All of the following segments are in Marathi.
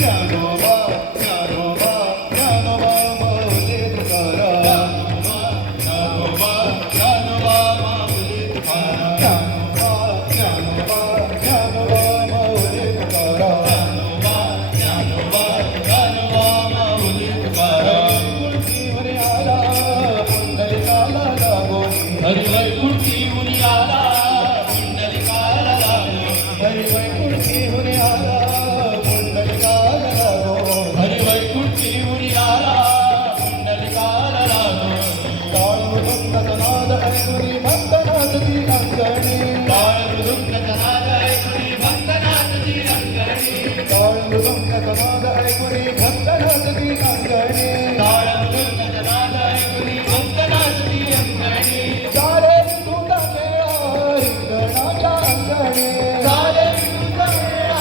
ज्ञानोबा ज्ञानोबा ज्ञानोबा माऊली तुकाराम ज्ञानोबा ज्ञानोबा माऊली तुकाराम ज्ञानोबा ज्ञानोबा माऊली तुकाराम ज्ञानोबा ज्ञानोबा माऊली तुकाराम कुळतीवर आला पुंडलिकाला लागो हरिवैकुंठीहून आला पुंडलिकाला लागो हरिवैकुंठीहून आला पुंडलिकाला लागो हरिवैकुंठीहून आला पुंडलिकाला लागो टाळ मृदुंगाचा नाद ऐकुनी भक्त नाचती अंगणी टाळ मृदुंगाचा नाद ऐकुनी भक्त नाचती अंगणी टाळ मृदुंगाचा नाद ऐकुनी भक्त नाचती अंगणी टाळ मृदुंगाचा नाद ऐकुनी भक्त नाचती अंगणी सारे विठूचा खेळा रिंगणाच्या अंगणी सारे विठूचा खेळा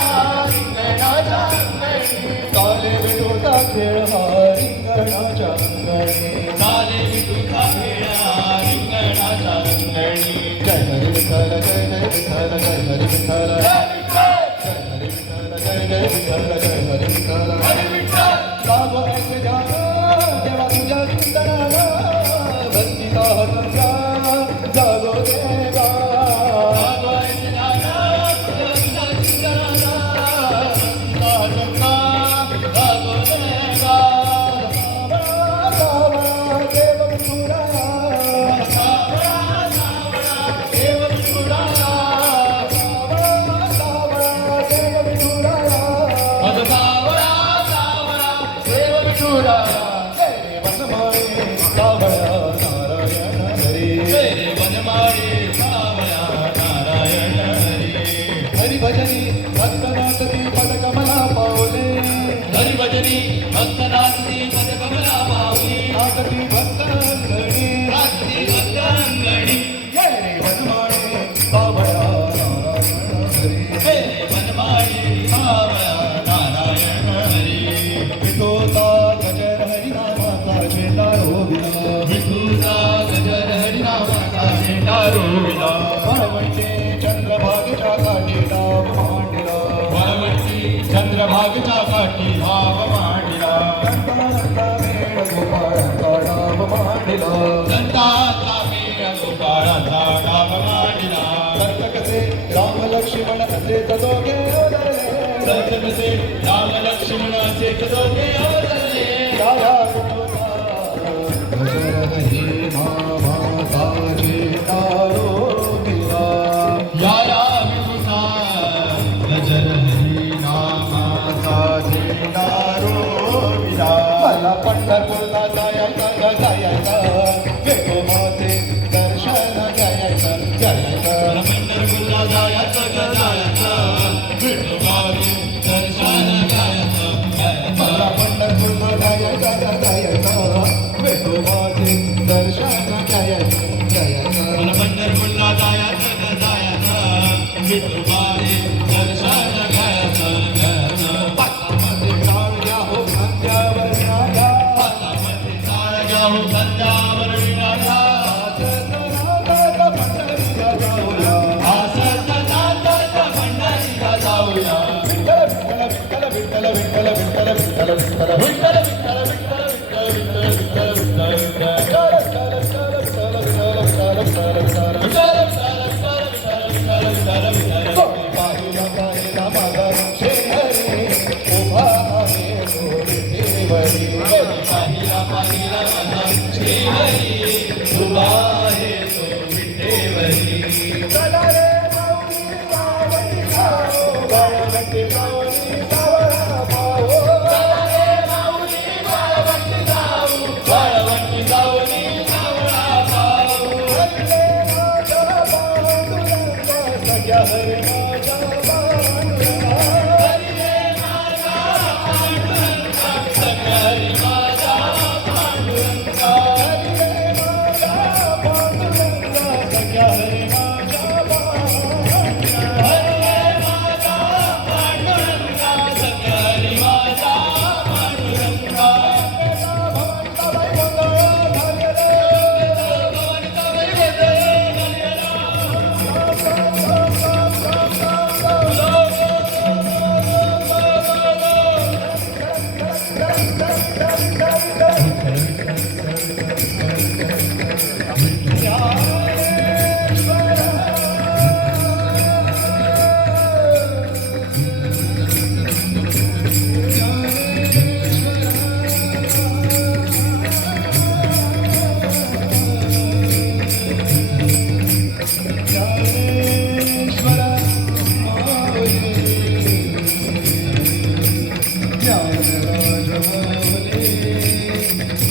रिंगणाच्या अंगणी सारे विठूचा खेळ हा रिंगणाच्या अंगणी सारे विठूचा खेळ हा रिंगणाच्या अंगणी जय हरी विठ्ठल जय जय विठ्ठल जय हरी विठ्ठल जय हरी विठ्ठल जय जय विठ्ठल जय हरी विठ्ठल हरी विठ्ठल लागो ऐक जागा देवा तुझ्या कीर्तनाला भक्तीचा हसंगा जागो देवा लागो ऐक जागा देवा तुझ्या कीर्तनाला भक्तीचा हसंगा जागो देवा देव विठुराया देव विठुराया देव विठुराया देव विठुराया जय वनमाळे सावळा नारायण हरी जय वनमाळे सावळा नारायण हरी हरी भजनी भक्तनाथी पदकमला पावले हरी भजनी भक्तनाथी पदकमला पावले नाथी भक्तांगणी नाथी भक्तांगणी जय वनमाळे सावळा नारायण हरी जय वनमाळे सावळा नारायण हरी विठोता गजर हरिनामाचा झेंडा रोविला विठूचा गजर हरिनामाचा झेंडा रोविला वळवंटे चंद्रभागेच्या काठी डाव मांडला वळवंटी चंद्रभागेच्या काठी डाव मांडला दंताचा मेळ गोपाळाचा डाव मांडला दंताचा मेळ गोपाळाचा डाव मांडला कर्तकचे राम लक्ष्मण असे दोघे ओरले कर्तकचे राम लक्ष्मण असे दोघे ओरले राया विठोबा गजर हरिनामाचा झेंडा रोविला या विठुसा गजर हरिनामाचा झेंडा रोविला मला पंढरपूरला जायचं विठोबाचे दर्शन घ्यायचं घ्यायचं पंढरपूरला जायचं विठोबाचे दर्शन घ्यायचं मला पंढरपूरला जायचं विठोबाचे दर्शन घ्यायचं मला पंढरपूरला जायचं विठोबाचे दर्शन घ्यायचं पातामध्ये जाळ घ्या हो खांद्यावर विणाला पातामध्ये जाळ घ्या हो खांद्यावर विणाला नाथाचा पंढरीला जाऊया नाथाचा पंढरीला जाऊया विठ्ठल विठ्ठल विठ्ठल विठ्ठल विठ्ठल विठ्ठल विठ्ठल विठ्ठल हरी ज्ञानराज माऊली